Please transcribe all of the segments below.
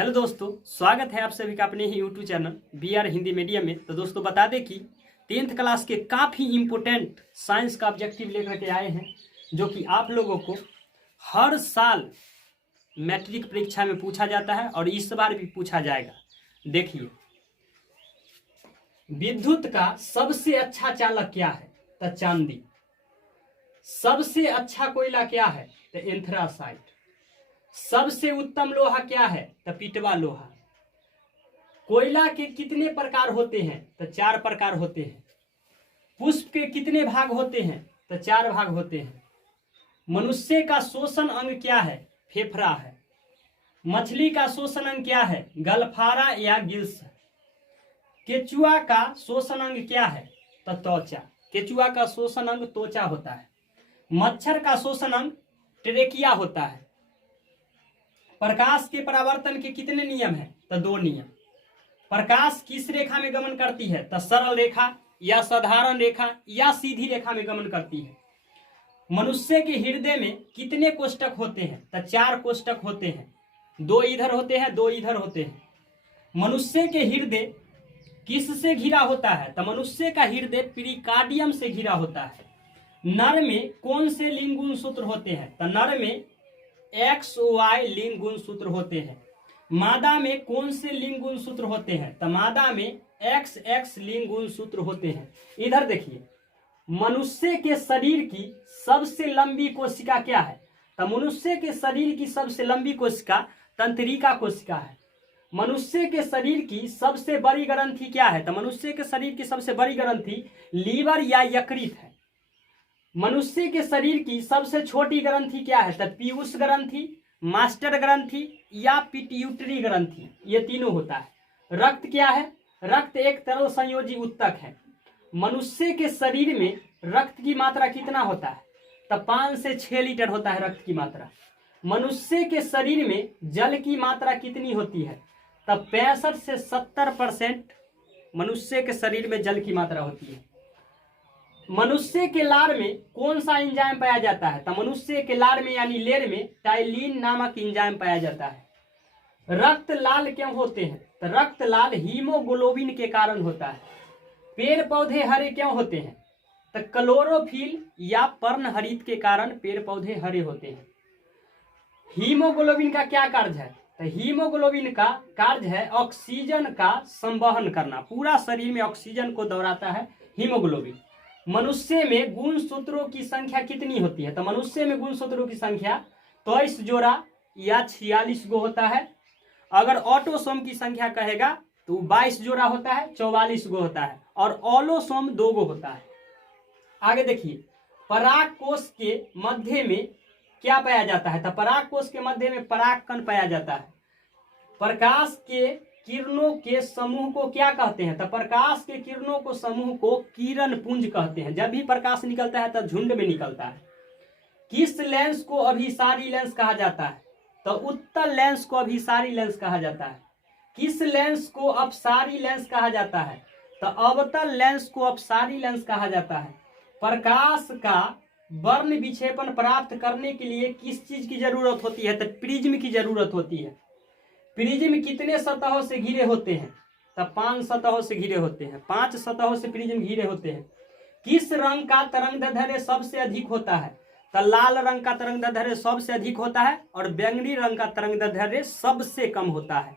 Hello दोस्तों, स्वागत है आप सभी का अपने ही YouTube channel BR Hindi medium में। तो दोस्तों बता दें कि 10th क्लास के काफ़ी इम्पोर्टेंट साइंस का ऑब्जेक्टिव लेकर के आए हैं, जो कि आप लोगों को हर साल मैट्रिक परीक्षा में पूछा जाता है और इस बार भी पूछा जाएगा। देखिए, विद्युत का सबसे अच्छा चालक क्या है? तो चांदी। सबसे अच्छा कोयला क्या है? तो एंथ्रासाइट। सबसे उत्तम लोहा क्या है? तो पिटवा लोहा। कोयला के कितने प्रकार होते हैं? तो 4 प्रकार होते हैं। पुष्प के कितने भाग होते हैं? तो 4 भाग होते हैं। मनुष्य का श्वसन अंग क्या है? फेफड़ा है। मछली का श्वसन अंग क्या है? गलफारा या गिल्स। केचुआ का श्वसन अंग क्या है? तो त्वचा। केचुआ का श्वसन अंग त्वचा होता है। मच्छर का श्वसन अंग ट्रेकिया होता है। प्रकाश के परावर्तन के कितने नियम हैं? तो 2 नियम। प्रकाश किस रेखा में गमन करती है? तो सरल रेखा या साधारण रेखा या सीधी रेखा में गमन करती है। मनुष्य के हृदय में कितने कोष्ठक होते हैं? तो 4 कोष्ठक होते हैं। 2 इधर होते हैं, 2 इधर होते हैं। मनुष्य के हृदय किससे घिरा होता है? तो मनुष्य का हृदय पीरिकार्डियम से घिरा होता है। नर में कौन से लिंग गुणसूत्र होते हैं? तो नर में XY लिंग गुणसूत्र होते हैं। मादा में कौन से लिंग गुणसूत्र होते हैं? तो मादा में XX लिंग गुणसूत्र होते हैं। इधर देखिए, मनुष्य के शरीर की सबसे लंबी कोशिका क्या है? तो मनुष्य के शरीर की सबसे लंबी कोशिका तंत्रिका कोशिका है। मनुष्य के शरीर की सबसे बड़ी ग्रंथि क्या है? तो मनुष्य के शरीर की सबसे बड़ी ग्रंथि लीवर या यकृत है। मनुष्य के शरीर की सबसे छोटी ग्रंथि क्या है? तो पीयूष ग्रंथि, मास्टर ग्रंथि या पिट्यूटरी ग्रंथि। ये तीनों होता है। रक्त क्या है? रक्त एक तरल संयोजी उत्तक है। मनुष्य के शरीर में रक्त की मात्रा कितना होता है? तो 5 से 6 लीटर होता है रक्त की मात्रा। मनुष्य के शरीर में जल की मात्रा कितनी होती है? तो 65 से 70% मनुष्य के शरीर में जल की मात्रा होती है। मनुष्य के लार में कौन सा एंजाइम पाया जाता है? तो मनुष्य के लार में यानी लेर में टाइलिन नामक एंजाइम पाया जाता है। रक्त लाल क्यों होते हैं? तो रक्त लाल हीमोग्लोबिन के कारण होता है। पेड़ पौधे हरे क्यों होते हैं? तो क्लोरोफिल या पर्णहरित के कारण पेड़ पौधे हरे होते हैं। हीमोग्लोबिन का क्या कार्य है? तो हीमोग्लोबिन का कार्य है ऑक्सीजन का संवहन करना। पूरा शरीर में ऑक्सीजन को दौड़ाता है हीमोग्लोबिन। मनुष्य में गुणसूत्रों की संख्या कितनी होती है? तो मनुष्य में गुणसूत्रों की संख्या 23 जोड़ा या 46 गो होता है। अगर ऑटोसोम की संख्या कहेगा तो 22 जोड़ा होता है, 44 गो होता है। और ऑलोसोम 2 गो होता है। आगे देखिए, पराग कोश के मध्य में क्या पाया जाता है? तो पराग कोश के मध्य में परागकण पाया जाता है। प्रकाश के किरणों के समूह को क्या कहते हैं? तो प्रकाश के किरणों को समूह को किरण पुंज कहते हैं। जब भी प्रकाश निकलता है तो झुंड में निकलता है। किस लेंस को अभिसारी लेंस कहा जाता है? तो उत्तल लेंस को अभिसारी लेंस कहा जाता है। किस लेंस को अपसारी लेंस कहा जाता है? तो अवतल लेंस को अपसारी लेंस कहा जाता है। प्रकाश का वर्ण विक्षेपण प्राप्त करने के लिए किस चीज की जरूरत होती है? तो प्रिज्म की जरूरत होती है। प्रिज्म कितने सतहों से घिरे होते हैं? तो 5 सतहों से घिरे होते हैं। 5 सतहों से प्रिज्म घिरे होते हैं। किस रंग का तरंगदैर्ध्य सबसे अधिक होता है? तो लाल रंग का तरंगदैर्ध्य सबसे अधिक होता है और बैंगनी रंग का तरंगदैर्ध्य सबसे कम होता है।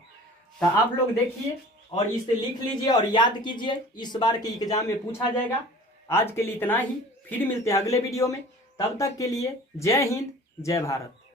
तो आप लोग देखिए और इसे लिख लीजिए और याद कीजिए, इस बार के एग्जाम में पूछा जाएगा। आज के लिए इतना ही, फिर मिलते हैं अगले वीडियो में। तब तक के लिए जय हिंद, जय भारत।